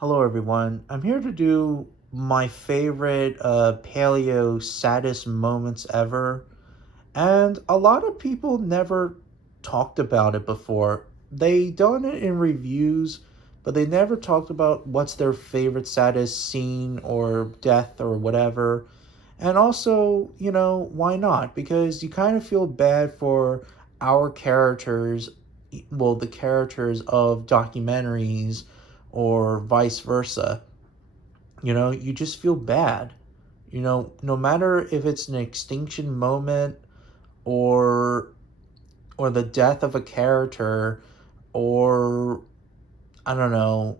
Hello, everyone. I'm here to do my favorite Paleo saddest moments ever. And a lot of people never talked about it before. They done it in reviews, but they never talked about what's their favorite saddest scene or death or whatever. And also, why not? Because you kind of feel bad for our characters, well, the characters of documentaries or vice versa. You just feel bad. No matter if it's an extinction moment or the death of a character or I don't know,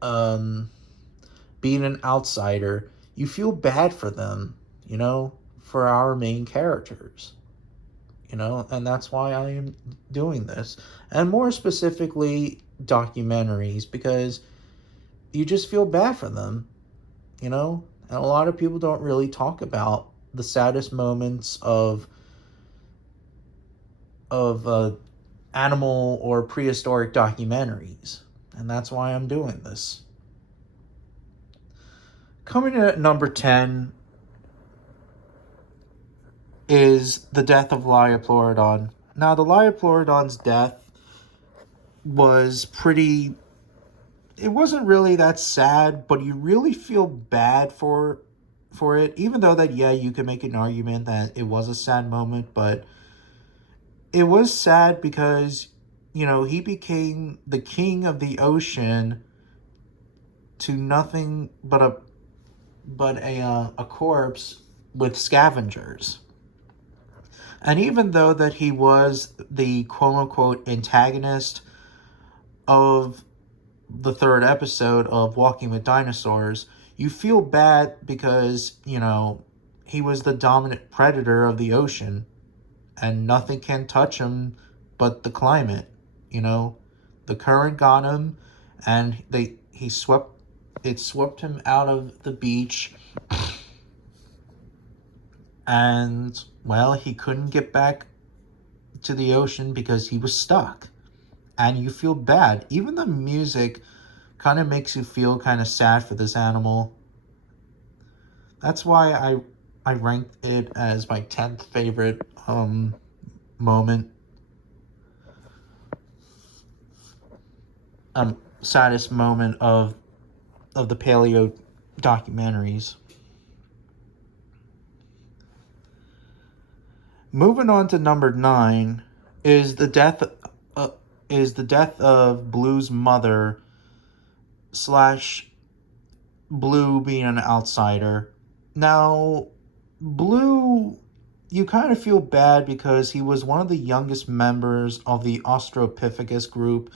um being an outsider, you feel bad for them, for our main characters, and that's why I am doing this. And more specifically, documentaries, because you just feel bad for them, And a lot of people don't really talk about the saddest moments of animal or prehistoric documentaries, and that's why I'm doing this. Coming in at number 10 is the death of Lioplorodon. Now, the Lioplorodon's death was pretty. It wasn't really that sad, but you really feel bad for it. Even though that, yeah, you can make an argument that it was a sad moment, but it was sad because he became the king of the ocean to nothing but a corpse with scavengers. And even though that he was the quote unquote antagonist of the third episode of Walking with Dinosaurs, you feel bad because, he was the dominant predator of the ocean and nothing can touch him but the climate, you know. The current got him and it swept him out of the beach, and well, he couldn't get back to the ocean because he was stuck. And you feel bad. Even the music kind of makes you feel kind of sad for this animal. That's why I ranked it as my 10th favorite moment, saddest moment of the Paleo documentaries. Moving on to number 9 is the death uh, of Blue's mother slash Blue being an outsider. Now, Blue, you kind of feel bad because he was one of the youngest members of the Australopithecus group,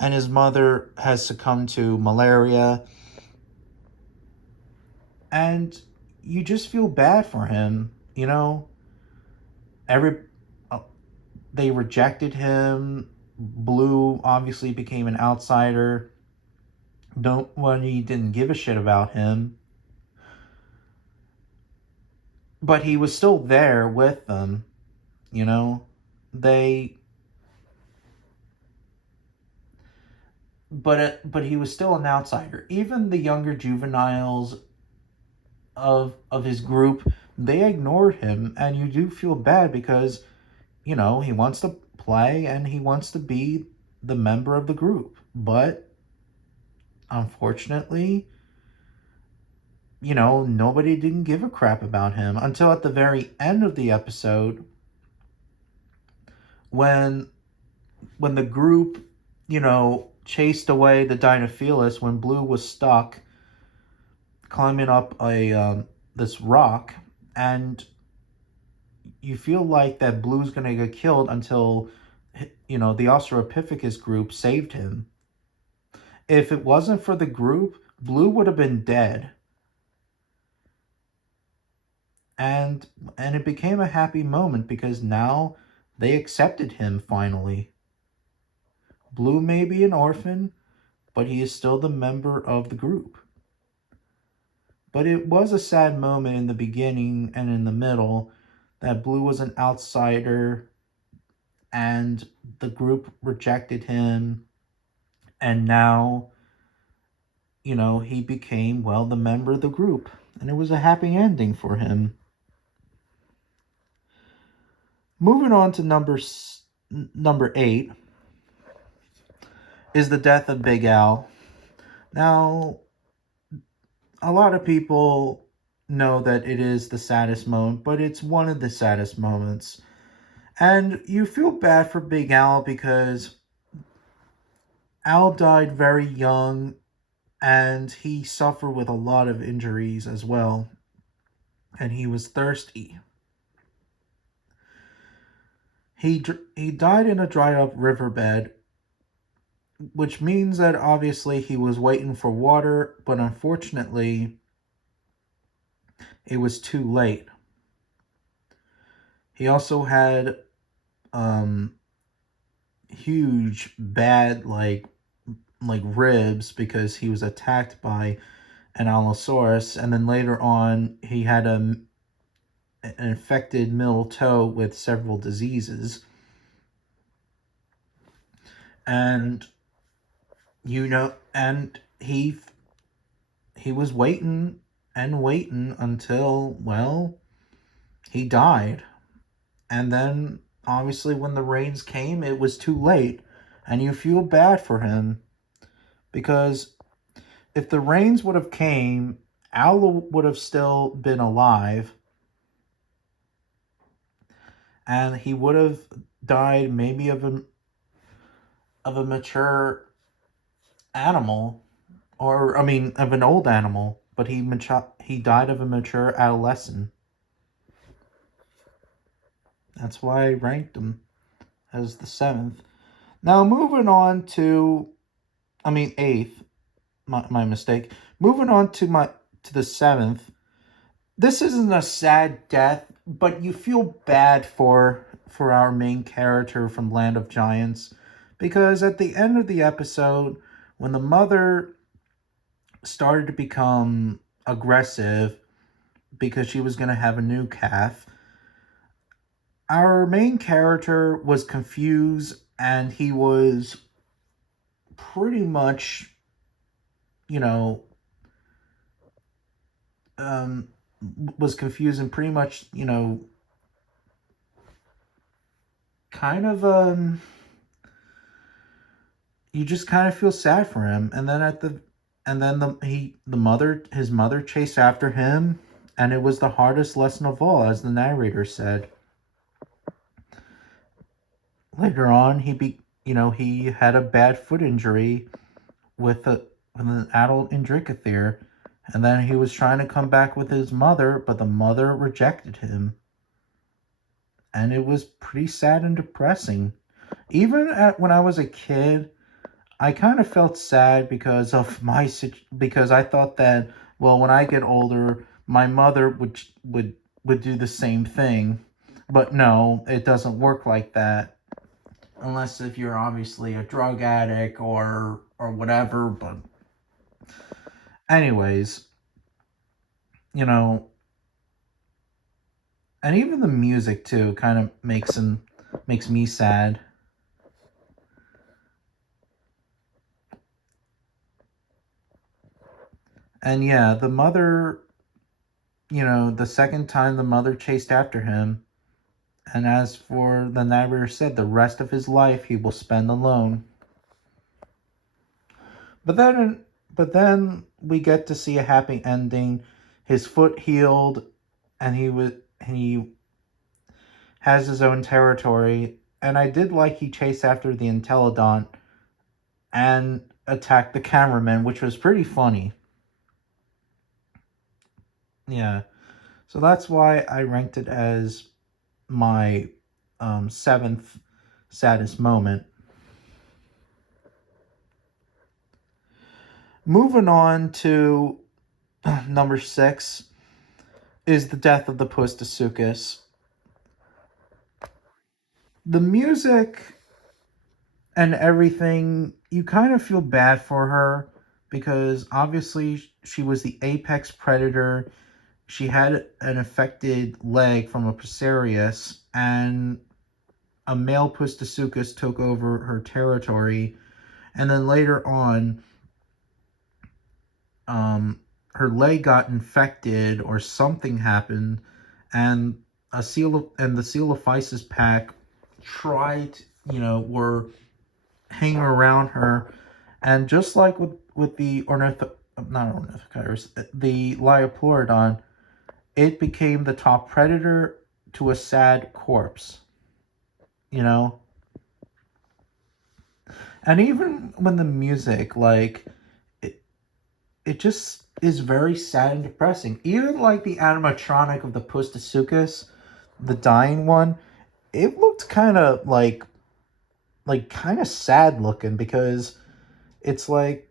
and his mother has succumbed to malaria. And you just feel bad for him, Every they rejected him. Blue obviously became an outsider. Nobody didn't give a shit about him. But he was still there with them, you know? They but he was still an outsider. Even the younger juveniles of his group, they ignored him, and you do feel bad because, he wants to play and he wants to be the member of the group. But unfortunately, nobody didn't give a crap about him until at the very end of the episode when the group, chased away the Dinophilus when Blue was stuck climbing up a this rock, and you feel like that Blue's gonna get killed until the Australopithecus group saved him. If it wasn't for the group, Blue would have been dead. And it became a happy moment because now they accepted him finally. Blue may be an orphan, but he is still the member of the group. But it was a sad moment in the beginning and in the middle that Blue was an outsider and the group rejected him, And now, he became, well, the member of the group. And it was a happy ending for him. Moving on to number 8 is the death of Big Al. Now, a lot of people know that it is the saddest moment, but it's one of the saddest moments. And you feel bad for Big Al because Al died very young and he suffered with a lot of injuries as well. And he was thirsty. He died in a dried up riverbed, which means that obviously he was waiting for water, but unfortunately, it was too late. He also had huge bad like ribs because he was attacked by an Allosaurus, and then later on he had an infected middle toe with several diseases. And and he was waiting and waiting until, well, he died. And then obviously when the rains came, it was too late, and you feel bad for him because if the rains would have came, Al would have still been alive, and he would have died maybe of a mature animal, or I mean of an old animal, but he died of a mature adolescent. That's why I ranked him as the 7th. Now moving on to, 8th. My mistake. Moving on to the 7th. This isn't a sad death, but you feel bad for our main character from Land of Giants, because at the end of the episode, when the mother started to become aggressive because she was going to have a new calf, our main character was confused, and he was pretty much, was confused and pretty much, kind of, you just kind of feel sad for him. And then his mother chased after him, and it was the hardest lesson of all, as the narrator said. Later on, he had a bad foot injury with an adult Indricathir, and then he was trying to come back with his mother, but the mother rejected him. And it was pretty sad and depressing. Even when I was a kid, I kind of felt sad because because I thought that, well, when I get older, my mother would do the same thing. But no, it doesn't work like that. Unless if you're obviously a drug addict or whatever, but anyways, and even the music too kind of makes me sad. And yeah, the mother, the second time the mother chased after him, and as for the narrator said, the rest of his life he will spend alone. But then we get to see a happy ending. His foot healed, and he has his own territory. And I did like he chased after the Intellidont and attacked the cameraman, which was pretty funny. Yeah. So that's why I ranked it as my 7th saddest moment. Moving on to number 6 is the death of the PCus. The music and everything, you kind of feel bad for her because obviously she was the apex predator. She had an affected leg from a Picerius, and a male PCus took over her territory, And then later on, her leg got infected or something happened, and the Coelophysis pack tried, were hanging around her, and just like with the not Ornithochirus, the Lioplorodon, it became the top predator to a sad corpse. You know, and even when the music, like, it just is very sad and depressing. Even like the animatronic of the PCus, the dying one, it looked kind of like kind of sad looking, because it's like,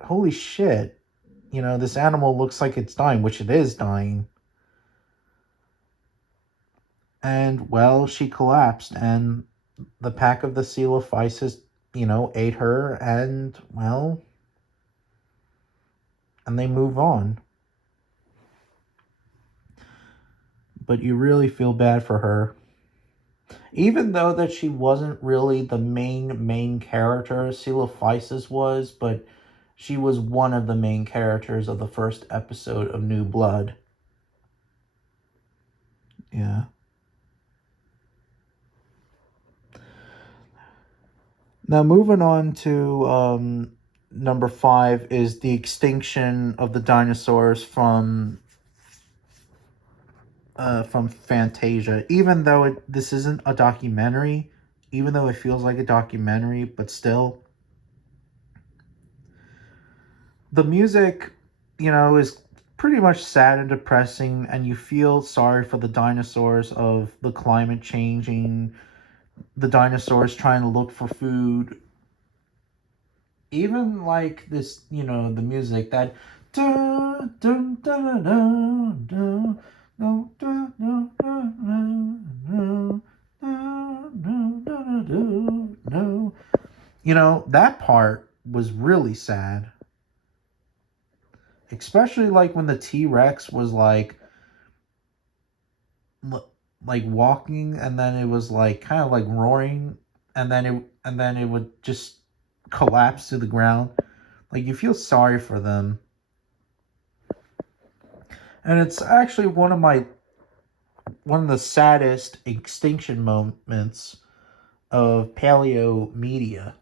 holy shit, this animal looks like it's dying, which it is dying. And well, she collapsed, and the pack of the Coelophysis, ate her, and well, and they move on. But you really feel bad for her. Even though that she wasn't really the main character, Coelophysis was, but she was one of the main characters of the first episode of New Blood. Yeah. Now, moving on to number 5 is the extinction of the dinosaurs from Fantasia. Even though this isn't a documentary, even though it feels like a documentary, but still, the music, is pretty much sad and depressing, and you feel sorry for the dinosaurs of the climate changing, the dinosaurs trying to look for food. Even like this, the music that that part was really sad. Especially like when the T-Rex was like walking, and then it was like kind of like roaring, and then it would just collapse to the ground. Like, you feel sorry for them. And it's actually one of the saddest extinction moments of paleo media.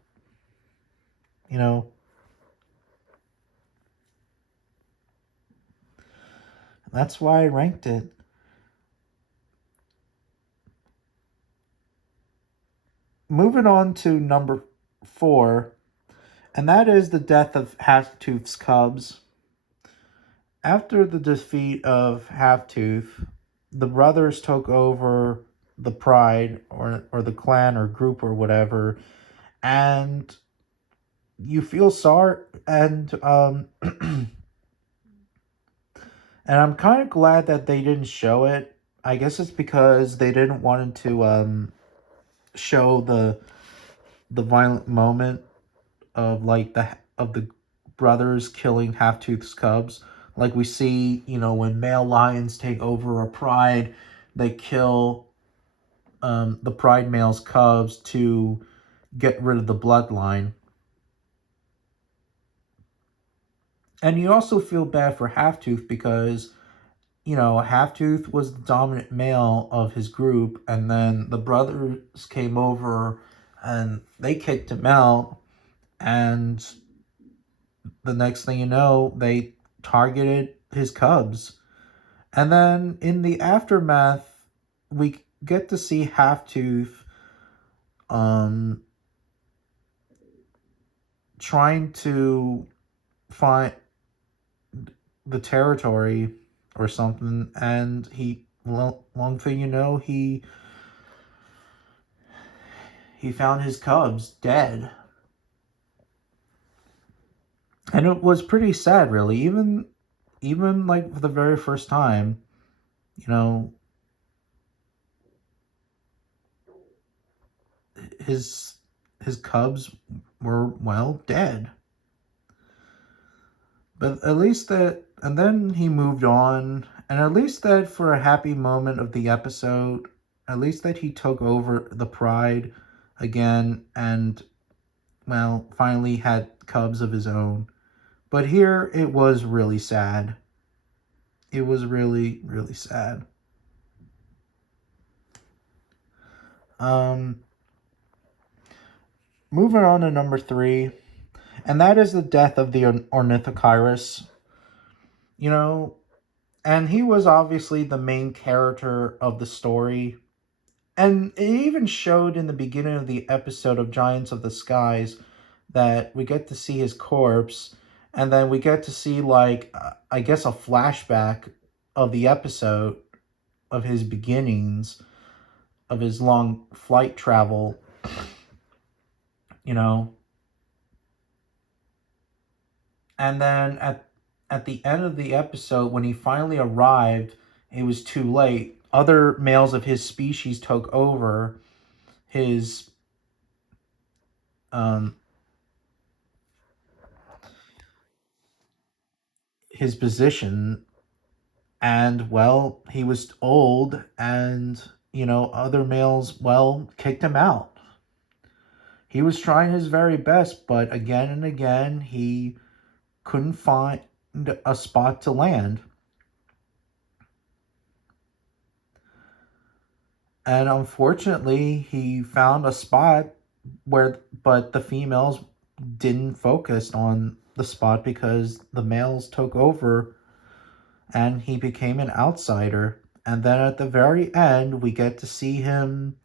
That's why I ranked it. Moving on to number 4, and that is the death of Halftooth's cubs. After the defeat of Halftooth, the brothers took over the pride, or the clan or group or whatever, and you feel sorry, and and I'm kind of glad that they didn't show it. I guess it's because they didn't want to show the violent moment of like the brothers killing Halftooth's cubs. Like we see, when male lions take over a pride, they kill the pride male's cubs to get rid of the bloodline. And you also feel bad for Halftooth because, Halftooth was the dominant male of his group, and then the brothers came over and they kicked him out, and the next thing you know, they targeted his cubs. And then in the aftermath, we get to see Halftooth trying to find the territory or something, and long thing you know, he found his cubs dead. And it was pretty sad, really. Even like for the very first time, his cubs were, well, dead. But at least that, and then he moved on, and at least that for a happy moment of the episode, at least that he took over the pride again, and well, finally had cubs of his own. But here it was really sad. It was really, really sad. Um, Moving on to number 3, and that is the death of the Ornithochirus. You know, and he was obviously the main character of the story. And it even showed in the beginning of the episode of Giants of the Skies that we get to see his corpse, and then we get to see, like, I guess, a flashback of the episode of his beginnings, of his long flight travel, you know. And then at the end of the episode, when he finally arrived, it was too late. Other males of his species took over his um his position, and well, he was old, and other males, well, kicked him out. He was trying his very best, but again and again he couldn't find a spot to land. And unfortunately, he found a spot but the females didn't focus on the spot because the males took over, and he became an outsider. And then at the very end, we get to see him,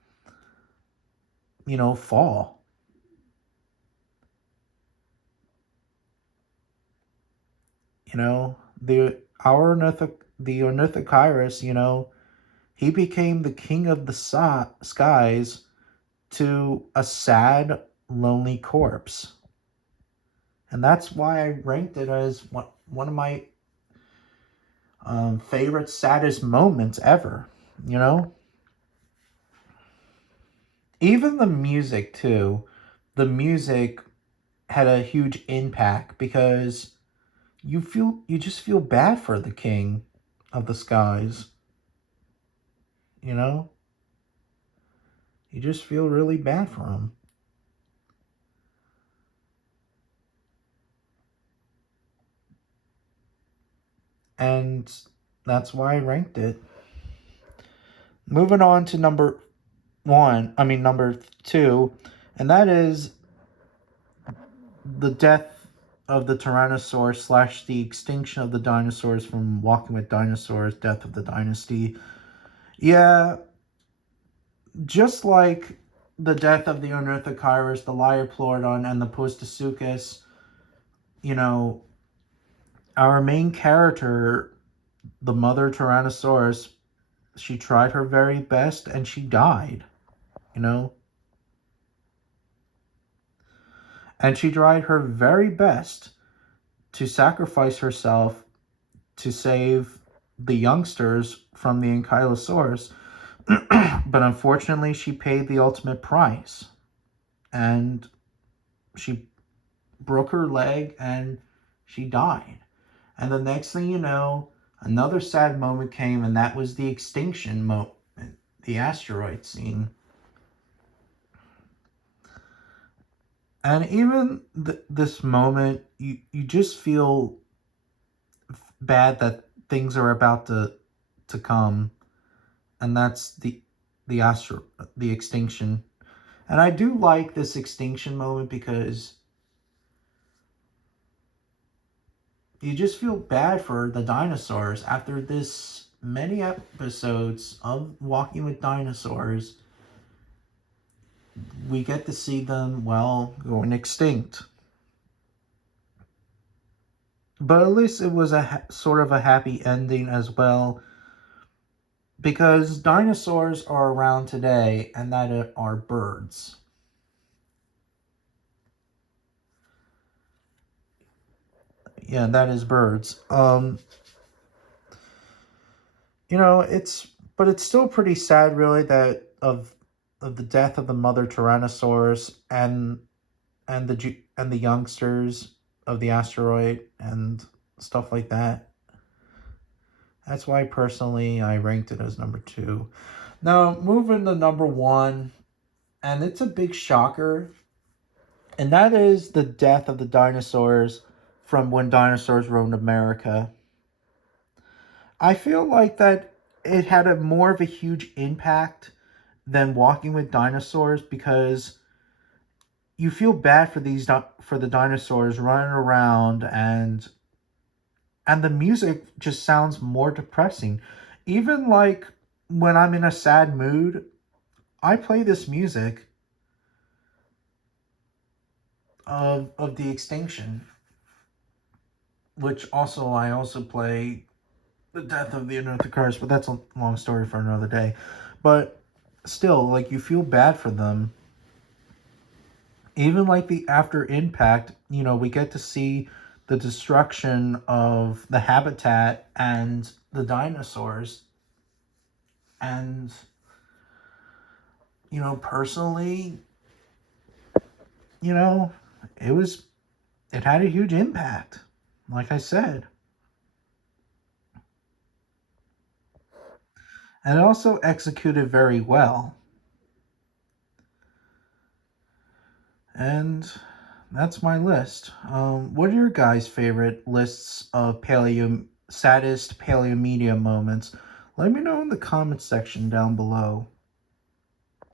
fall. The Ornithochirus, he became the king of the skies to a sad, lonely corpse. And that's why I ranked it as one of my favorite, saddest moments ever. You know, even the music too. The music had a huge impact because you just feel bad for the king of the skies. You know, you just feel really bad for him. And that's why I ranked it. Moving on to number 2, and that is the death of the Tyrannosaurus slash the extinction of the dinosaurs from Walking with Dinosaurs, Death of the Dynasty. Yeah, just like the death of the Ornithochirus, the Liop, and the PCus, you know, our main character, the mother Tyrannosaurus, she tried her very best and she died, you know? And she tried her very best to sacrifice herself to save the youngsters from the Ankylosaurus. But unfortunately, she paid the ultimate price. And she broke her leg and she died. And the next thing you know, another sad moment came, and that was the extinction moment, the asteroid scene. And even this moment, you just feel bad that things are about to come, and that's the extinction. And I do like this extinction moment because you just feel bad for the dinosaurs after this many episodes of Walking with Dinosaurs. We get to see them, well, going extinct. But at least it was a sort of a happy ending as well, because dinosaurs are around today, and that are birds. Yeah, that is birds. It's still pretty sad, really, that of the death of the mother Tyrannosaurus and the youngsters of the asteroid and stuff like that. That's why personally I ranked it as number 2. Now moving to number 1, and it's a big shocker. and that is the death of the dinosaurs from when dinosaurs roamed America. I feel like that it had a more of a huge impact than Walking with Dinosaurs because you feel bad for for the dinosaurs running around, and the music just sounds more depressing. Even like when I'm in a sad mood, I play this music of the extinction, which also I also play the death of the Orthus, but that's a long story for another day. But still, like you feel bad for them. Even like the after impact, we get to see the destruction of the habitat and the dinosaurs. And personally, you know, it was it had a huge impact. Like I said, and it also executed very well. And that's my list. What are your guys' favorite lists of saddest paleo media moments? Let me know in the comments section down below.